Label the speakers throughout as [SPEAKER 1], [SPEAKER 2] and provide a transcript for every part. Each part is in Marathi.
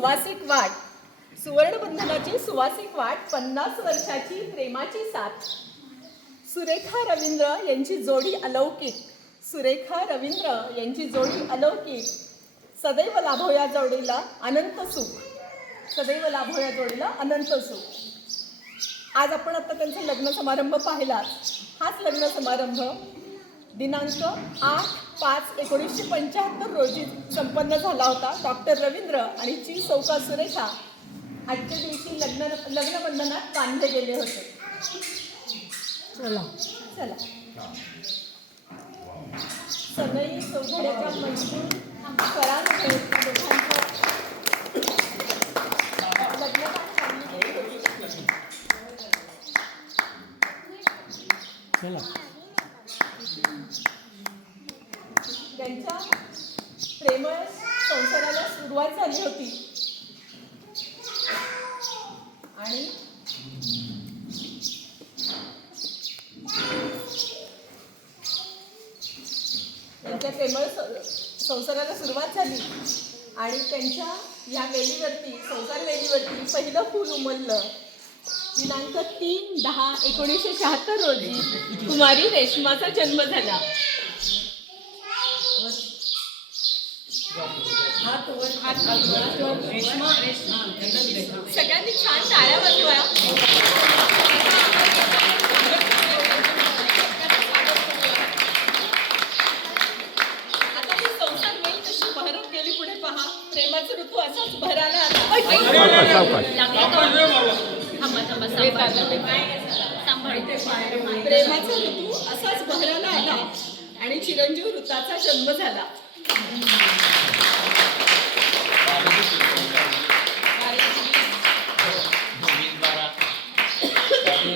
[SPEAKER 1] सुवासिक वाट. सुवर्णबंधनाची सुवासिक वाट पन्नास वर्षाची प्रेमाची साथ. सुरेखा रवींद्र यांची जोडी अलौकिक. सुरेखा रवींद्र यांची जोडी अलौकिक. सदैव लाभो या जोडीला अनंत सुख. सदैव लाभो या जोडीला अनंत सुख. आज आपण आता त्यांचा लग्न समारंभ पाहिला हाच लग्न समारंभ दिनांक आठ पाच एकोणीसशे पंच्याहत्तर रोजी संपन्न झाला होता डॉक्टर रवींद्र आणि ची सौका सुरेखा. आजच्या दिवशी लग्न लग्नबंधनात बांधले गेले होते.
[SPEAKER 2] चला.
[SPEAKER 1] चला. सनई चौघड्याच्या मजबूर करामध्ये दोघांचं.
[SPEAKER 2] चला
[SPEAKER 1] त्यांच्या प्रेमळ संसाराला झाली होती. आणि त्यांच्या प्रेमळ संसाराला सुरुवात झाली. आणि त्यांच्या या वेलीवरती संसार वेलीवरती पहिलं फूल उमललं. दिनांक तीन दहा एकोणीसशे शहात्तर रोजी कुमारी रेशमाचा जन्म झाला. सगळ्यांनी छान टाळ्या वाजवा. आता ही संसार वेळ कशी बहरत गेली पुढे पहा. प्रेमाचा ऋतू असाच भराला आला. प्रेमाचा ऋतू असाच बहराला आला. आणि चिरंजीव ऋताचा जन्म झाला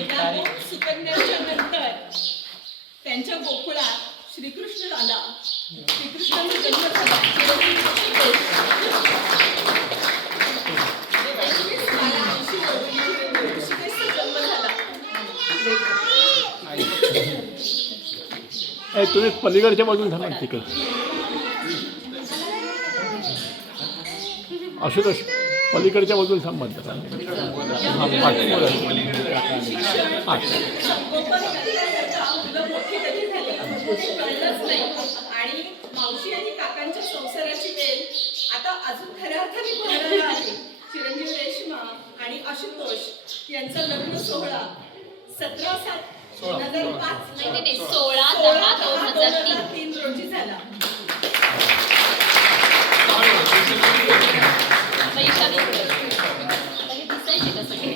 [SPEAKER 1] त्या सुकन्याच्या नंतर त्यांच्या गोकुळात श्रीकृष्ण आला श्रीकृष्णाचा जन्म झाला एकवीस बारा ऐंशी रोजी ऋषिकेशचा जन्म झाला
[SPEAKER 2] ए तुम्ही पलीकडच्या बाजून ना तिकडे. आशुतोष पलीकडच्या बाजून थांबा. हा,
[SPEAKER 1] झाली आणि मावशी आणि काकांच्या संसाराची वेळ आता अजून खऱ्या अर्थाने बहरायला आहे चिरंजीव रेश्मा आणि आशुतोष यांचा लग्न सोहळा सतरा सात
[SPEAKER 3] नाही, नाही, नाही, सोळा. दहा दोन हजार तीन.
[SPEAKER 1] तीन रोजी झाला.
[SPEAKER 3] वैशाली आता दिसायचे कसं काय?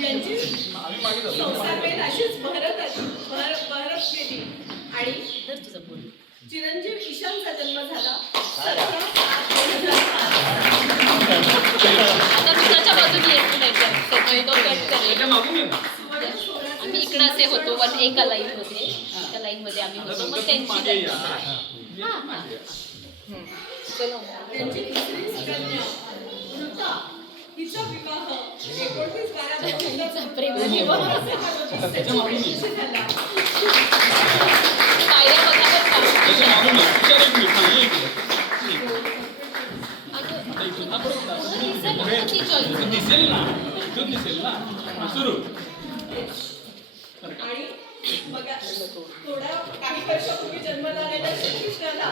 [SPEAKER 1] त्यांची संसार वेळ अशीच बहरत आली बहर बहरत गेली. आणि
[SPEAKER 3] तर तुझं बोल
[SPEAKER 1] चिरंजीव ईशानचा जन्म झाला सतरा सात दोन हजार पाच.
[SPEAKER 3] आता तुझ्याच्या बाजूने येतो नाही तर. तो कट करेल.
[SPEAKER 1] सोहळ्याचे
[SPEAKER 3] आम्ही इकडं असे होतो पण एका लाईन मध्ये. एका लाईन मध्ये आम्ही होतो. मग त्यांची लाईन हा हा. अगं, दिसेल ना.
[SPEAKER 4] दिसेल ना? सुरू.
[SPEAKER 1] बघा थोड्या काही वर्षापूर्वी जन्माला आलेल्या श्रीकृष्णाला.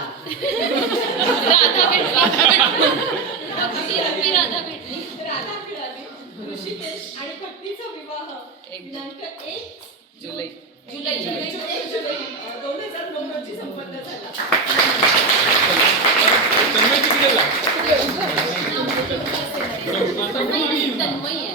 [SPEAKER 3] राधा भेटली राधा भेटली
[SPEAKER 1] राधा मिळाली ऋषिकेश आणि पत्नीचा विवाह दिनांक एक
[SPEAKER 3] जुलै.
[SPEAKER 1] जुलै. जुलै. जुलै. दोन हजार नऊ रोजी संपन्न झाला.
[SPEAKER 4] तन्मयी
[SPEAKER 3] आहे.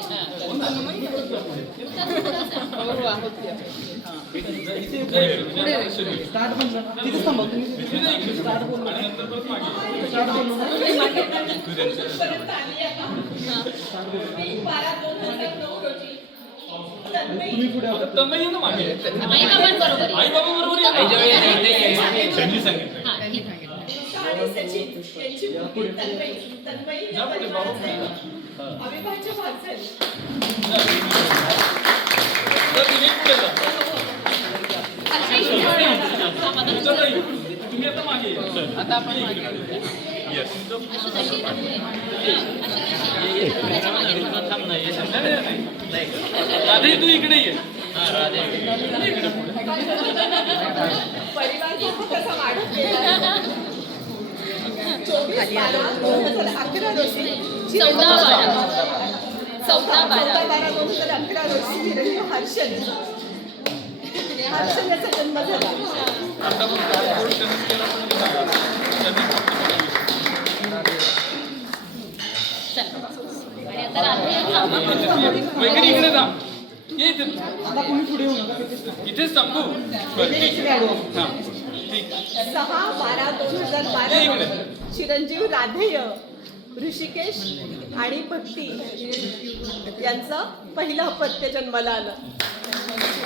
[SPEAKER 3] आई
[SPEAKER 4] बाबा बरोबर आहे. त्यांनी सांगितलं
[SPEAKER 3] हा. ठीक आहे
[SPEAKER 1] आणि सचिन यांची मुलगी तन्मयी तन्मयी या परिवाराचा अविभाज्य भाग झाली
[SPEAKER 4] तर तुम्ही पुढे जा राधे तू इकडे ये राधे
[SPEAKER 1] अकरा रोजी
[SPEAKER 3] चौदा बारा. चौदा बारा
[SPEAKER 1] दोन हजार अकरा रोजी हिरण्य हर्षल हर्षल याचा जन्म झाला
[SPEAKER 4] इकडे जा ये इथे इथेच थांबू बरं, ठीक. हा. ठीक.
[SPEAKER 1] सहा बारा दोन हजार बारा रोजी चिरंजीव राधेय ऋषिकेश आणि भक्ती यांचं पहिलं अपत्य जन्माला आलं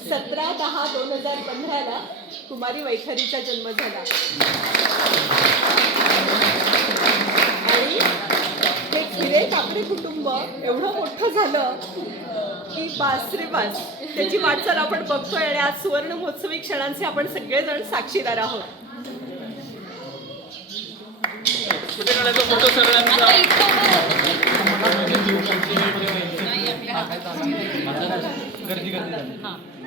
[SPEAKER 1] सतरा दहा दोन हजार पंधराला कुमारी वैखरीचा जन्म झाला. आणि हे खिरे कापडे कुटुंब एवढं मोठं झालं की बास रे बास. त्याची वाटचाल आपण बघतोय आणि आज सुवर्ण महोत्सवी क्षणांचे आपण सगळेजण साक्षीदार आहोत.
[SPEAKER 5] गर्दी गर्दी झाली.
[SPEAKER 3] हा.